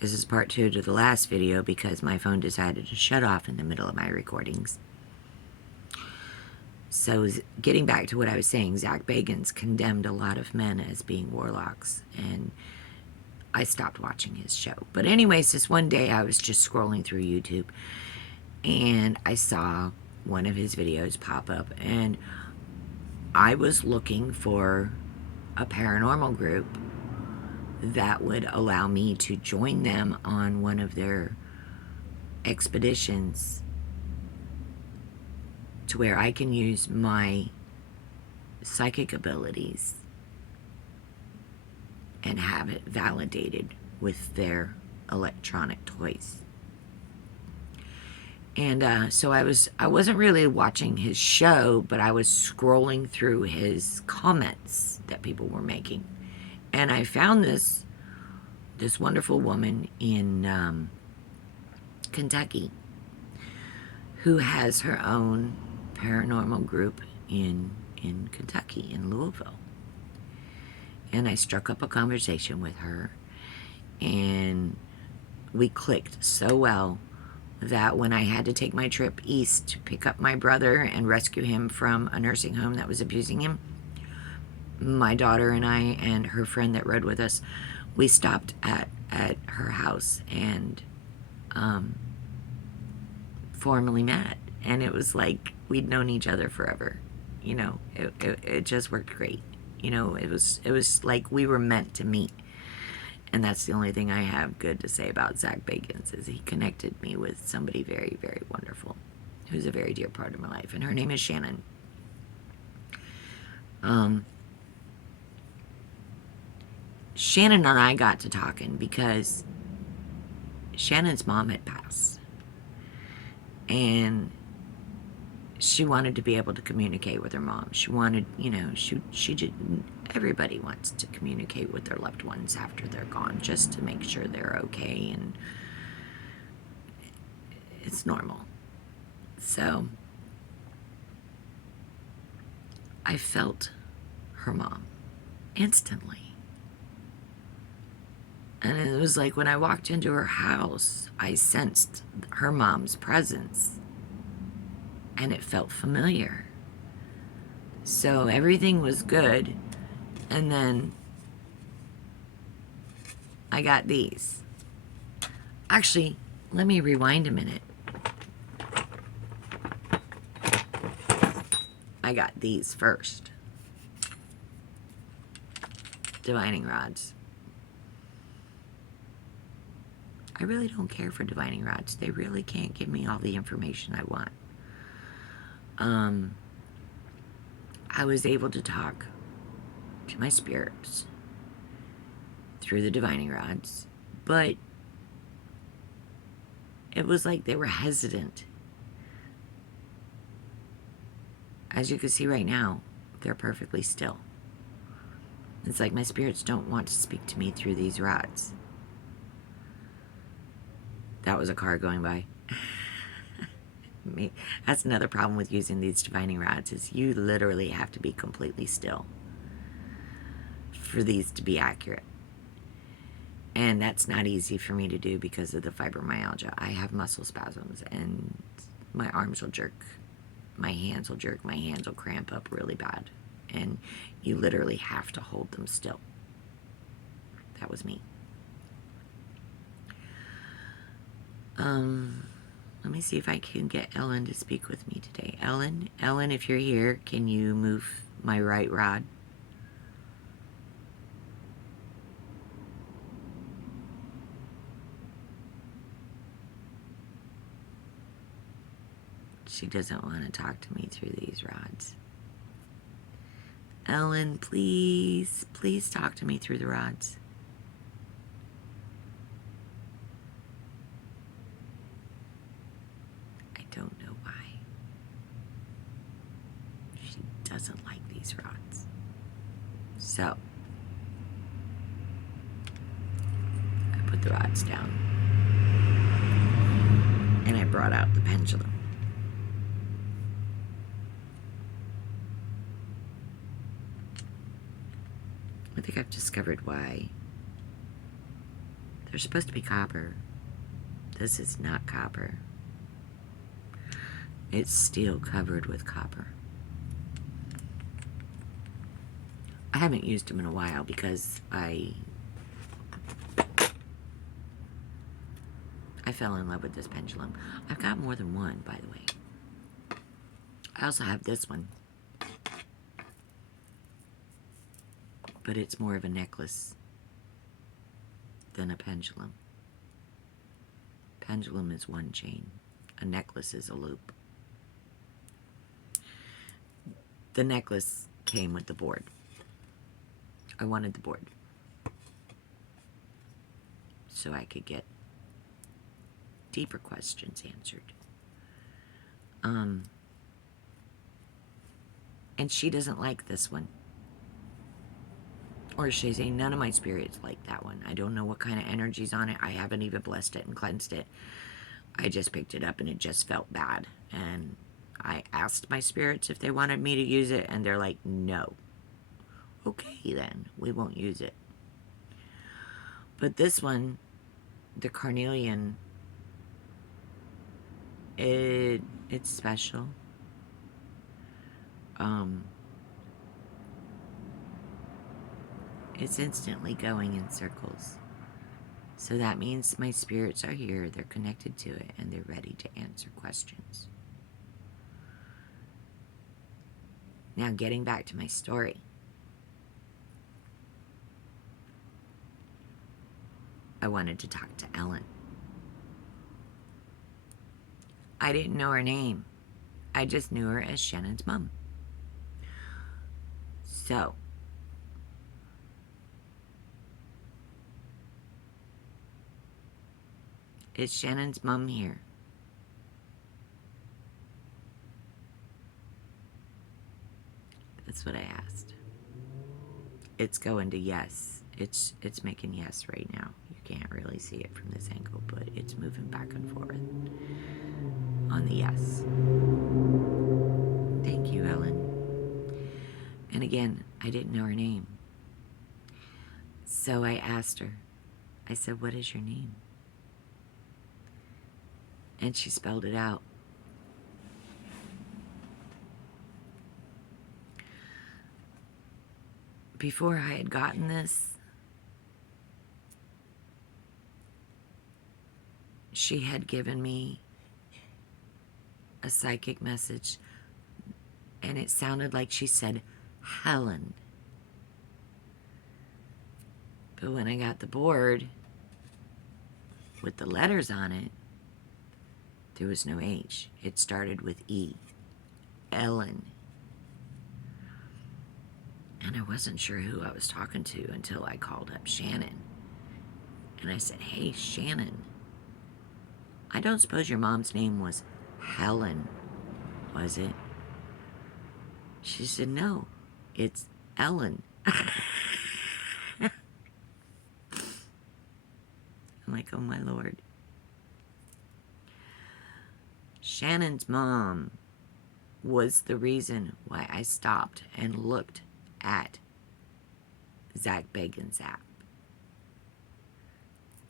This is part 2 to the last video because my phone decided to shut off in the middle of my recordings. So getting back to what I was saying, Zach Bagans condemned a lot of men as being warlocks, and I stopped watching his show. But anyways, this one day I was just scrolling through YouTube, and I saw one of his videos pop up, and I was looking for a paranormal group that would allow me to join them on one of their expeditions to where I can use my psychic abilities and have it validated with their electronic toys. And so I wasn't really watching his show, but I was scrolling through his comments that people were making. And I found this wonderful woman in Kentucky who has her own paranormal group in Kentucky, in Louisville. And I struck up a conversation with her, and we clicked so well that when I had to take my trip east to pick up my brother and rescue him from a nursing home that was abusing him, my daughter and I and her friend that rode with us, we stopped at her house and formally met. And it was like we'd known each other forever. You know, it just worked great. You know, it was like we were meant to meet. And that's the only thing I have good to say about Zach Bagans, is he connected me with somebody very, very wonderful, who's a very dear part of my life. And her name is Shannon. Shannon and I got to talking because Shannon's mom had passed. And she wanted to be able to communicate with her mom. She wanted, you know, she didn't, everybody wants to communicate with their loved ones after they're gone, just to make sure they're okay, and it's normal. So I felt her mom instantly. And it was like when I walked into her house, I sensed her mom's presence. And it felt familiar. So everything was good. And then I got these. Actually, let me rewind a minute. I got these first. Divining rods. I really don't care for divining rods. They really can't give me all the information I want. I was able to talk to my spirits through the divining rods, but it was like they were hesitant. As you can see right now, they're perfectly still. It's like my spirits don't want to speak to me through these rods. That was a car going by. That's another problem with using these divining rods, is you literally have to be completely still for these to be accurate. And that's not easy for me to do because of the fibromyalgia. I have muscle spasms, and my arms will jerk, my hands will jerk, my hands will cramp up really bad. And you literally have to hold them still. That was me. Let me see if I can get Ellen to speak with me today. Ellen, if you're here, can you move my right rod? She doesn't want to talk to me through these rods. Ellen, please talk to me through the rods. I don't know why. She doesn't like these rods. So, I put the rods down, and I brought out the pendulum. I think I've discovered why They're supposed to be copper. This is not copper. It's steel covered with copper. I haven't used them in a while because I fell in love with this pendulum. I've got more than one, by the way. I also have this one, but it's more of a necklace than a pendulum. Pendulum is one chain. A necklace is a loop. The necklace came with the board. I wanted the board so I could get deeper questions answered. And she doesn't like this one. Or she's saying none of my spirits like that one. I don't know what kind of energy's on it. I haven't even blessed it and cleansed it. I just picked it up and it just felt bad. And I asked my spirits if they wanted me to use it, and they're like, no. Okay then, we won't use it. But this one, the carnelian, it's special. It's instantly going in circles. So that means my spirits are here, they're connected to it, and they're ready to answer questions. Now, getting back to my story. I wanted to talk to Ellen. I didn't know her name. I just knew her as Shannon's mom. So, is Shannon's mom here? That's what I asked. It's going to yes. It's making yes right now. You can't really see it from this angle, but it's moving back and forth on the yes. Thank you, Ellen. And again, I didn't know her name. So I asked her. I said, what is your name? And she spelled it out. Before I had gotten this, she had given me a psychic message, and it sounded like she said Helen. But when I got the board with the letters on it, there was no H. It started with E. Ellen. And I wasn't sure who I was talking to until I called up Shannon. And I said, hey, Shannon, I don't suppose your mom's name was Helen, was it? She said, no, it's Ellen. I'm like, oh my Lord. Shannon's mom was the reason why I stopped and looked at Zach Bagan's app.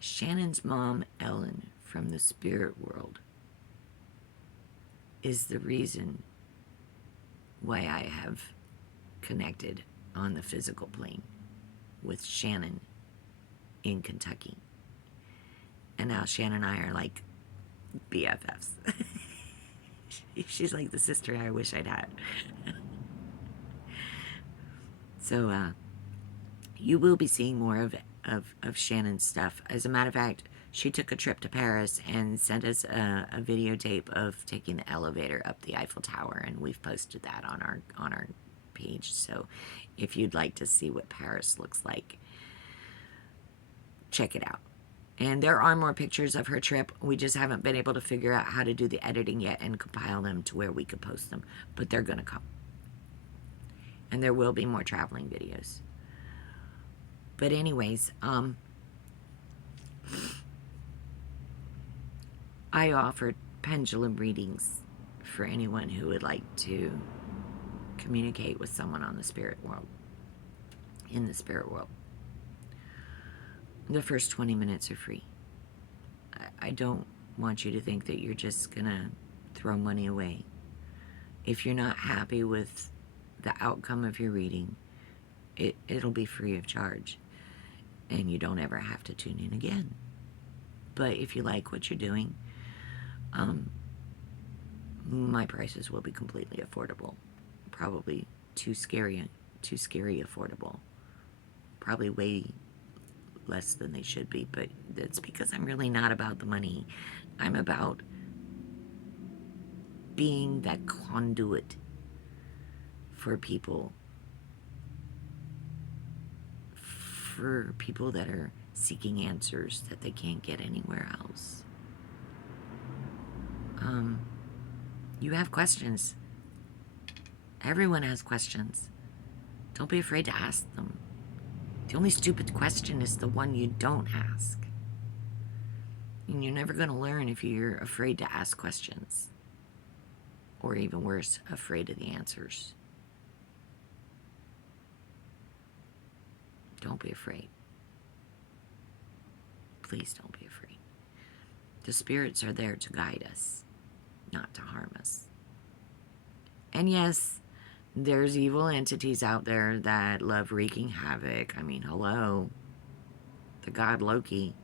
Shannon's mom, Ellen, from the spirit world, is the reason why I have connected on the physical plane with Shannon in Kentucky. And now Shannon and I are like BFFs. She's like the sister I wish I'd had. So, you will be seeing more of Shannon's stuff. As a matter of fact, she took a trip to Paris and sent us a videotape of taking the elevator up the Eiffel Tower, and we've posted that on our page. So, if you'd like to see what Paris looks like, check it out. And there are more pictures of her trip. We just haven't been able to figure out how to do the editing yet and compile them to where we could post them. But they're going to come. And there will be more traveling videos. But anyways, I offered pendulum readings for anyone who would like to communicate with someone on the spirit world, in the spirit world. The first 20 minutes are free. I don't want you to think that you're just gonna throw money away. If you're not happy with the outcome of your reading, it'll be free of charge, and you don't ever have to tune in again. But if you like what you're doing, my prices will be completely affordable. Probably too scary affordable. Probably way less than they should be, but that's because I'm really not about the money. I'm about being that conduit for people that are seeking answers that they can't get anywhere else. You have questions. Everyone has questions. Don't be afraid to ask them. The only stupid question is the one you don't ask. And you're never going to learn if you're afraid to ask questions. Or even worse, afraid of the answers. Don't be afraid. Please don't be afraid. The spirits are there to guide us, not to harm us. And yes, there's evil entities out there that love wreaking havoc. I mean, hello. The god Loki.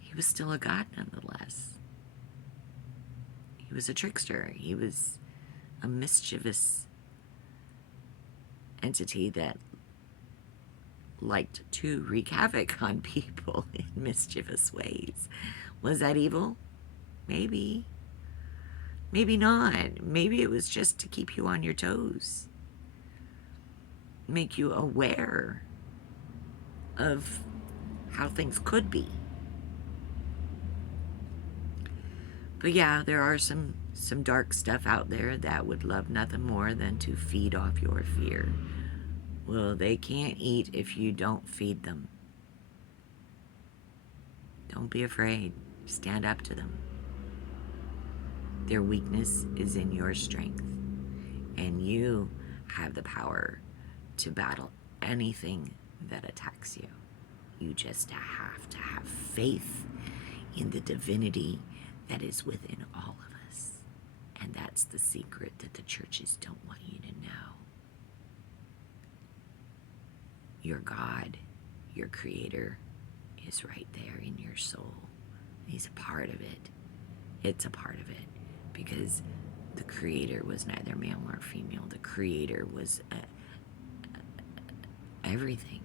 He was still a god nonetheless. He was a trickster. He was a mischievous entity that liked to wreak havoc on people in mischievous ways. Was that evil? Maybe. Maybe not. Maybe it was just to keep you on your toes. Make you aware of how things could be. But yeah, there are some dark stuff out there that would love nothing more than to feed off your fear. Well, they can't eat if you don't feed them. Don't be afraid. Stand up to them. Their weakness is in your strength. And you have the power to battle anything that attacks you. You just have to have faith in the divinity that is within all of us. And that's the secret that the churches don't want you to know. Your God, your Creator, is right there in your soul. He's a part of it. It's a part of it. Because the Creator was neither male nor female. The Creator was everything.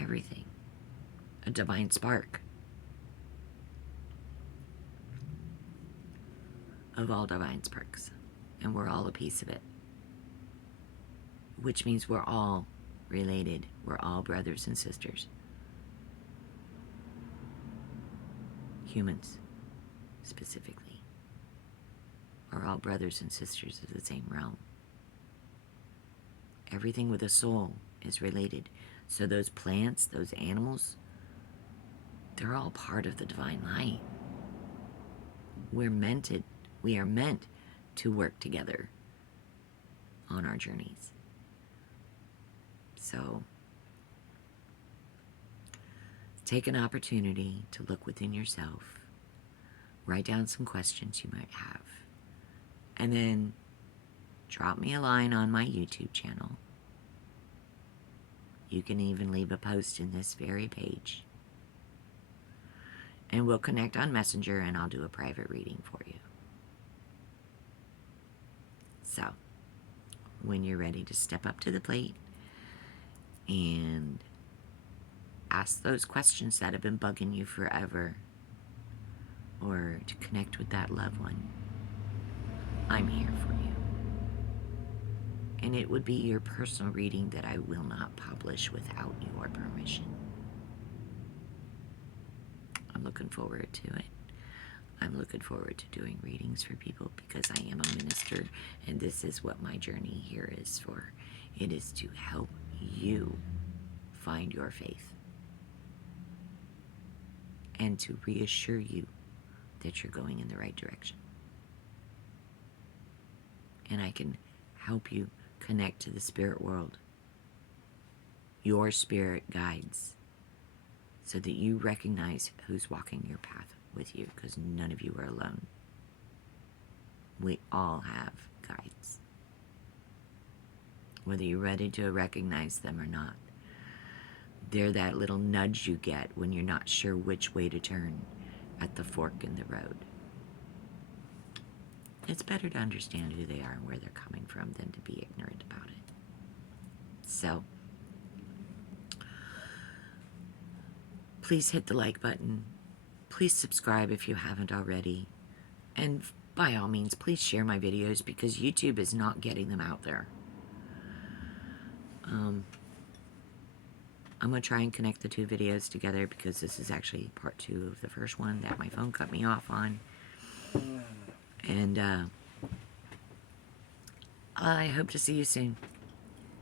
Everything. A divine spark of all divine sparks. And we're all a piece of it. Which means we're all related. We're all brothers and sisters. Humans, specifically, are all brothers and sisters of the same realm. Everything with a soul is related. So those plants, those animals, they're all part of the divine light. We are meant to work together on our journeys. So, take an opportunity to look within yourself, write down some questions you might have, and then drop me a line on my YouTube channel. You can even leave a post in this very page. And we'll connect on Messenger and I'll do a private reading for you. So, when you're ready to step up to the plate and ask those questions that have been bugging you forever, or to connect with that loved one, I'm here for you. And it would be your personal reading that I will not publish without your permission. I'm looking forward to it. I'm looking forward to doing readings for people because I am a minister and this is what my journey here is for. It is to help you find your faith and to reassure you that you're going in the right direction. and I can help you connect to the spirit world, your spirit guides, so that you recognize who's walking your path with you, because none of you are alone. We all have guides, whether you're ready to recognize them or not. They're that little nudge you get when you're not sure which way to turn at the fork in the road. It's better to understand who they are and where they're coming from than to be ignorant about it. So, please hit the like button. Please subscribe if you haven't already. And by all means, please share my videos, because YouTube is not getting them out there. I'm going to try and connect the two videos together, because this is actually part 2 of the first one that my phone cut me off on. And I hope to see you soon.